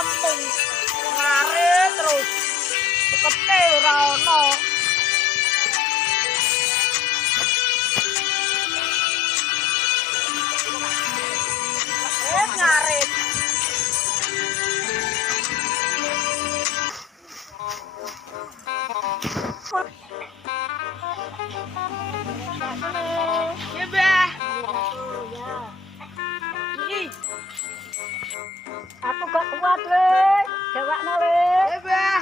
lempung. Lare terus. Kete ora ono. Ngarit. Ya, Bah. Iki. Aku gak kuat, Le. Dewakno, Le. Ya, Bah.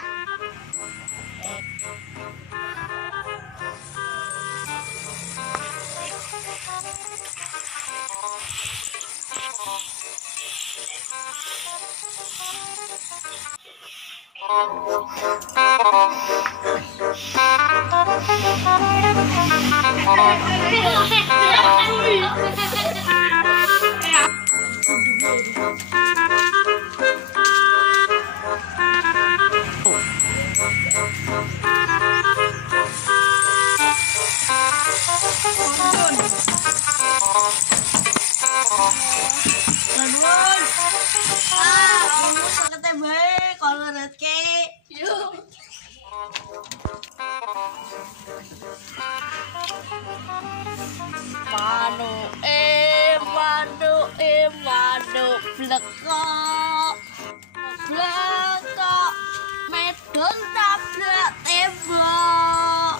Manu blekok blekok medun tabrak tembok.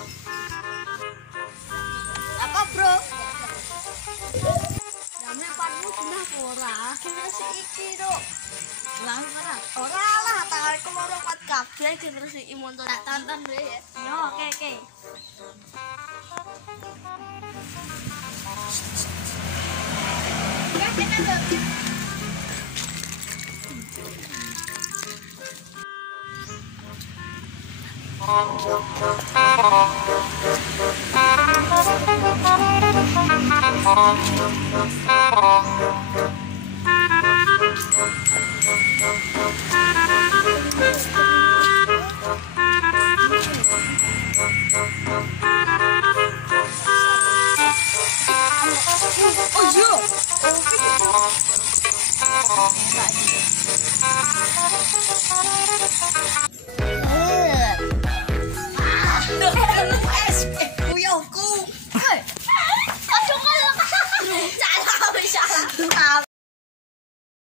Apa bro? Damai panmu sudah ora resik iki dok. Lah ora lah tanganku loro kuat kabeh diresiki montor tak tonton dhewe ya. Yo oke. Thank you.